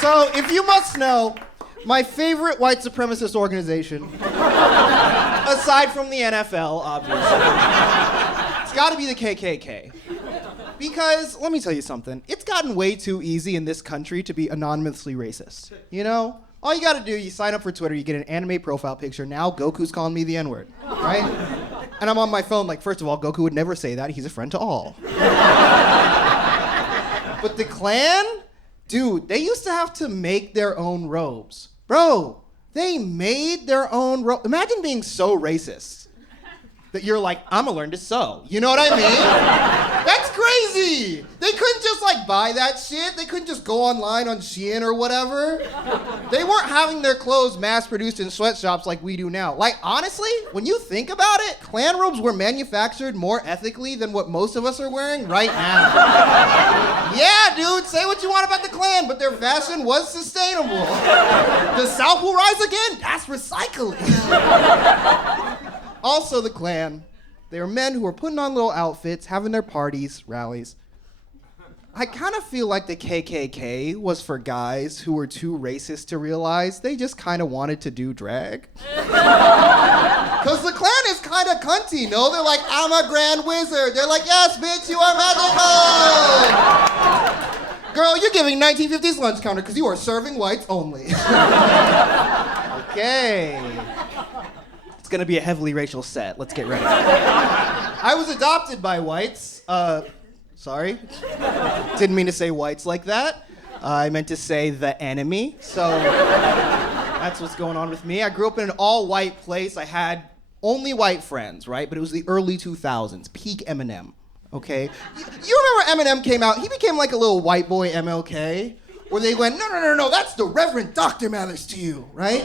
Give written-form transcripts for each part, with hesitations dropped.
So, if you must know, my favorite white supremacist organization, aside from the NFL, obviously, it's got to be the KKK. Because, let me tell you something, it's gotten way too easy in this country to be anonymously racist. You know? All you gotta do, you sign up for Twitter, you get an anime profile picture, now Goku's calling me the N-word, right? And I'm on my phone like, first of all, Goku would never say that, he's a friend to all. But the Klan? Dude, they used to have to make their own robes. Bro, they made their own robe. Imagine being so racist that you're like, I'm gonna learn to sew. You know what I mean? That's crazy. They couldn't just like buy that shit. They couldn't just go online on Shein or whatever. They weren't having their clothes mass produced in sweatshops like we do now. Like honestly, when you think about it, Klan robes were manufactured more ethically than what most of us are wearing right now. Yeah, dude, say what you want about the Klan, but their fashion was sustainable. The South will rise again. That's recycling. Also, the Klan, they were men who were putting on little outfits, having their parties, rallies. I kind of feel like the KKK was for guys who were too racist to realize they just kind of wanted to do drag. Because the Klan is kind of cunty, no? They're like, I'm a grand wizard. They're like, yes, bitch, you are magical. Girl, you're giving 1950s lunch counter because you are serving whites only. Okay. It's gonna be a heavily racial set. Let's get ready. I was adopted by whites. Sorry. Didn't mean to say whites like that. I meant to say the enemy. So that's what's going on with me. I grew up in an all-white place. I had only white friends, right? But it was the early 2000s, peak Eminem, okay? You remember Eminem came out, he became like a little white boy MLK, where they went, no, that's the Reverend Dr. Mathers to you, right?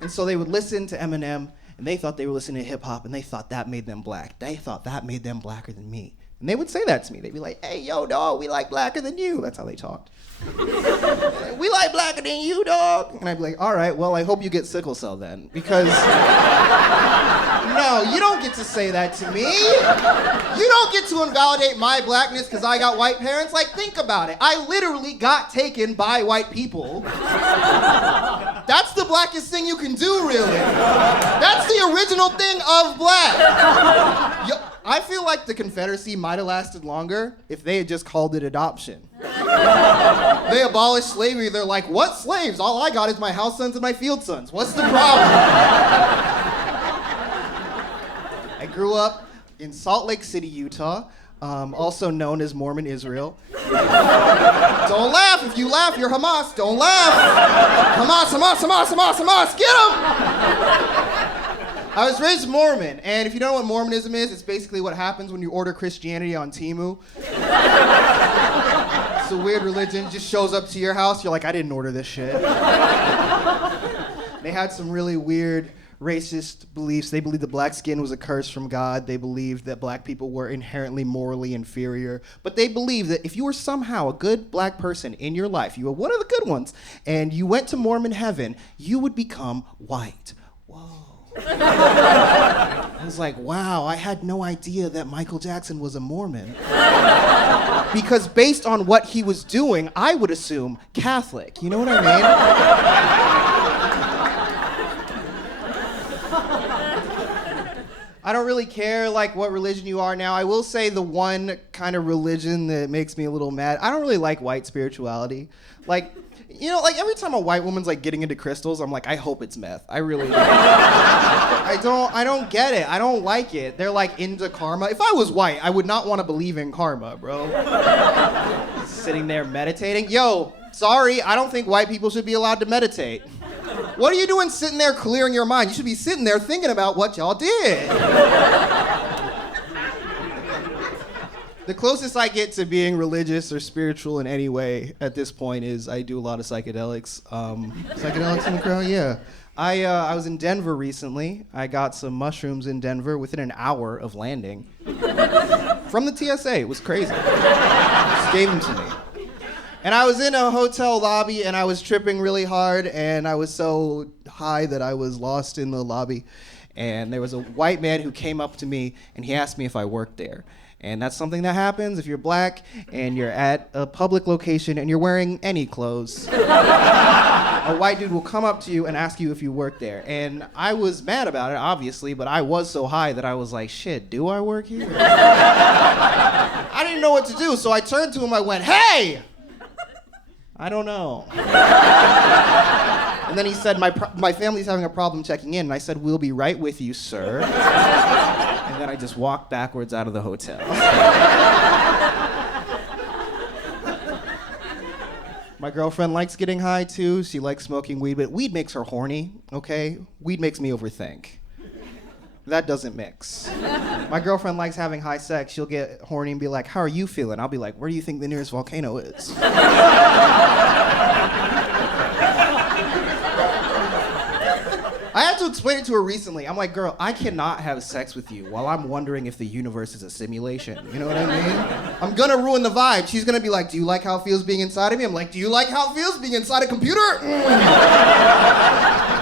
And so they would listen to Eminem, and they thought they were listening to hip-hop, and they thought that made them black. They thought that made them blacker than me. And they would say that to me. They'd be like, hey, yo, dog, we like blacker than you. That's how they talked. We like blacker than you, dog. And I'd be like, all right, well, I hope you get sickle cell then. Because, no, you don't get to say that to me. You don't get to invalidate my blackness because I got white parents. Like, think about it. I literally got taken by white people. That's the blackest thing you can do, really. That's the original thing of black. I feel like the Confederacy might have lasted longer if they had just called it adoption. They abolished slavery. They're like, what slaves? All I got is my house sons and my field sons. What's the problem? I grew up in Salt Lake City, Utah, also known as Mormon Israel. Don't laugh. If you laugh, you're Hamas. Don't laugh. Hamas. Get him! I was raised Mormon, and if you don't know what Mormonism is, it's basically what happens when you order Christianity on Temu. It's a weird religion, it just shows up to your house, you're like, I didn't order this shit. They had some really weird racist beliefs. They believed that black skin was a curse from God. They believed that black people were inherently morally inferior. But they believed that if you were somehow a good black person in your life, you were one of the good ones, and you went to Mormon heaven, you would become white. Whoa. I was like, wow, I had no idea that Michael Jackson was a Mormon. Because based on what he was doing, I would assume Catholic. You know what I mean? I don't really care like what religion you are now. I will say the one kind of religion that makes me a little mad, I don't really like white spirituality. Like, you know, like every time a white woman's like getting into crystals, I'm like, I hope it's meth. I really do. I don't get it. I don't like it. They're like into karma. If I was white, I would not want to believe in karma, bro. Sitting there meditating. Yo, sorry, I don't think white people should be allowed to meditate. What are you doing sitting there clearing your mind? You should be sitting there thinking about what y'all did. The closest I get to being religious or spiritual in any way at this point is I do a lot of psychedelics. Psychedelics in the crowd? Yeah. I was in Denver recently. I got some mushrooms in Denver within an hour of landing. From the TSA. It was crazy. Just gave them to me. And I was in a hotel lobby and I was tripping really hard and I was so high that I was lost in the lobby. And there was a white man who came up to me and he asked me if I worked there. And that's something that happens if you're black and you're at a public location and you're wearing any clothes. A white dude will come up to you and ask you if you work there. And I was mad about it, obviously, but I was so high that I was like, shit, do I work here? I didn't know what to do, so I turned to him, I went, hey! I don't know. And then he said, my family's having a problem checking in. And I said, we'll be right with you, sir. And then I just walked backwards out of the hotel. My girlfriend likes getting high too. She likes smoking weed, but weed makes her horny, okay? Weed makes me overthink. That doesn't mix. My girlfriend likes having high sex. She'll get horny and be like, how are you feeling? I'll be like, where do you think the nearest volcano is? I had to explain it to her recently. I'm like, girl, I cannot have sex with you while I'm wondering if the universe is a simulation. You know what I mean? I'm gonna ruin the vibe. She's gonna be like, do you like how it feels being inside of me? I'm like, do you like how it feels being inside a computer?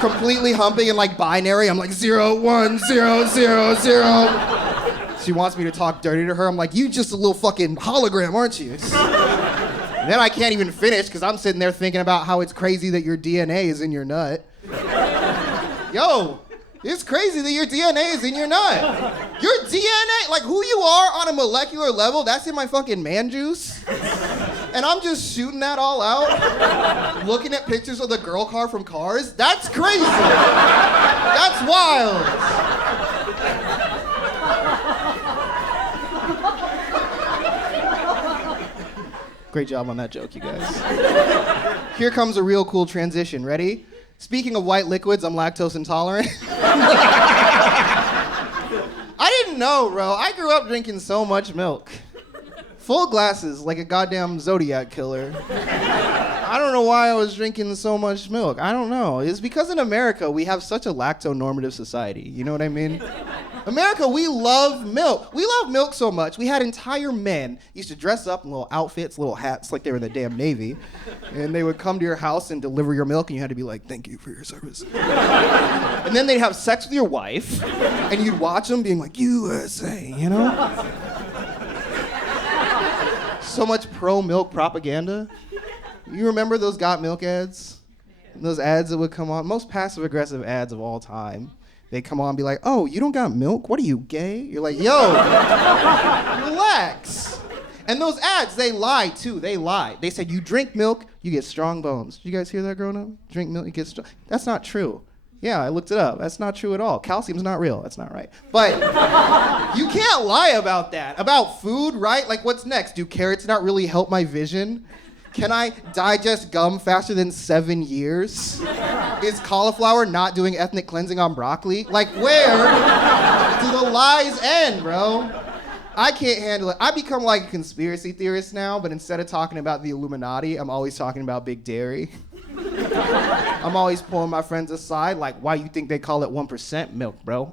Completely humping in like binary. I'm like 0, 1, 0, 0, 0. She wants me to talk dirty to her. I'm like, you just a little fucking hologram, aren't you? And then I can't even finish because I'm sitting there thinking about how it's crazy that your DNA is in your nut. Yo, it's crazy that your DNA is in your nut. Your DNA, like who you are on a molecular level, that's in my fucking man juice. And I'm just shooting that all out, looking at pictures of the girl car from Cars. That's crazy. That's wild. Great job on that joke, you guys. Here comes a real cool transition. Ready? Speaking of white liquids, I'm lactose intolerant. I didn't know, bro. I grew up drinking so much milk. Full glasses, like a goddamn Zodiac killer. I don't know why I was drinking so much milk. I don't know. It's because in America, we have such a lactonormative society. You know what I mean? America, we love milk. We love milk so much. We had entire men used to dress up in little outfits, little hats, like they were in the damn Navy. And they would come to your house and deliver your milk, and you had to be like, thank you for your service. And then they'd have sex with your wife, and you'd watch them being like, USA, you know? So much pro-milk propaganda. You remember those Got Milk ads? Those ads that would come on, most passive-aggressive ads of all time. They come on and be like, oh, you don't got milk? What are you, gay? You're like, yo, relax. And those ads, they lie too, they lie. They said, you drink milk, you get strong bones. Did you guys hear that growing up? Drink milk, you get strong. That's not true. Yeah, I looked it up. That's not true at all. Calcium's not real. That's not right. But you can't lie about that. About food, right? Like, what's next? Do carrots not really help my vision? Can I digest gum faster than 7 years? Is cauliflower not doing ethnic cleansing on broccoli? Like, where do the lies end, bro? I can't handle it. I become like a conspiracy theorist now, but instead of talking about the Illuminati, I'm always talking about Big Dairy. I'm always pulling my friends aside, like, why you think they call it 1% milk, bro?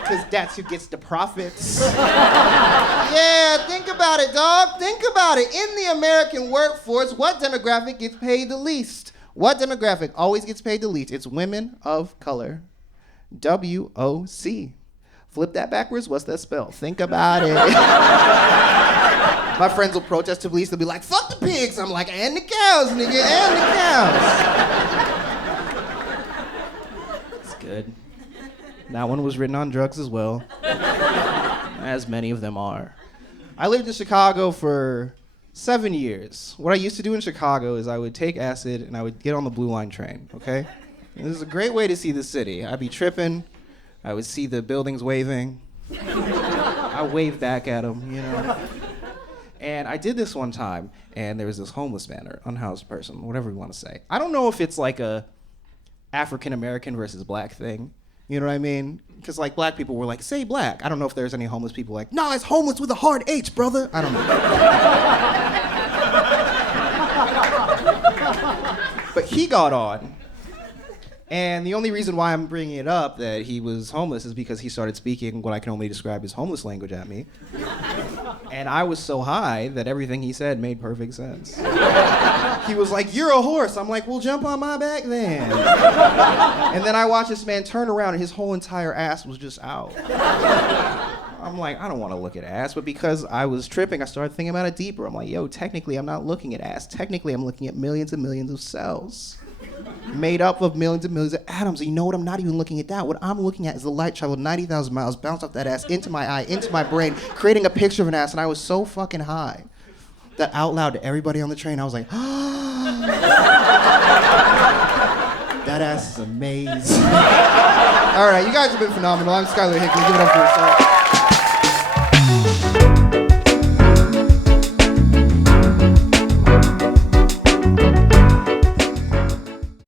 Because that's who gets the profits. Yeah, think about it, dog. Think about it. In the American workforce, what demographic gets paid the least? What demographic always gets paid the least? It's women of color. WOC. Flip that backwards, what's that spell? Think about it. My friends will protest to police, they'll be like, fuck the pigs. I'm like, and the cows, nigga, and the cows. It's good. That one was written on drugs as well, as many of them are. I lived in Chicago for 7 years. What I used to do in Chicago is I would take acid and I would get on the Blue Line train, okay? And this is a great way to see the city. I'd be tripping. I would see the buildings waving. I wave back at them, you know. And I did this one time, and there was this homeless man or unhoused person, whatever you want to say. I don't know if it's like a African-American versus black thing. You know what I mean? Because like black people were like, say black. I don't know if there's any homeless people like, nah, it's homeless with a hard H, brother. I don't know. But he got on. And the only reason why I'm bringing it up that he was homeless is because he started speaking what I can only describe as homeless language at me. And I was so high that everything he said made perfect sense. He was like, you're a horse. I'm like, well, jump on my back then. And then I watched this man turn around and his whole entire ass was just out. I'm like, I don't want to look at ass, but because I was tripping, I started thinking about it deeper. I'm like, yo, technically I'm not looking at ass. Technically I'm looking at millions and millions of cells made up of millions and millions of atoms. And you know what? I'm not even looking at that. What I'm looking at is the light traveled 90,000 miles, bounced off that ass into my eye, into my brain, creating a picture of an ass. And I was so fucking high that out loud to everybody on the train, I was like, that ass is amazing. All right, you guys have been phenomenal. I'm Skyler Higley. Give it up for yourself.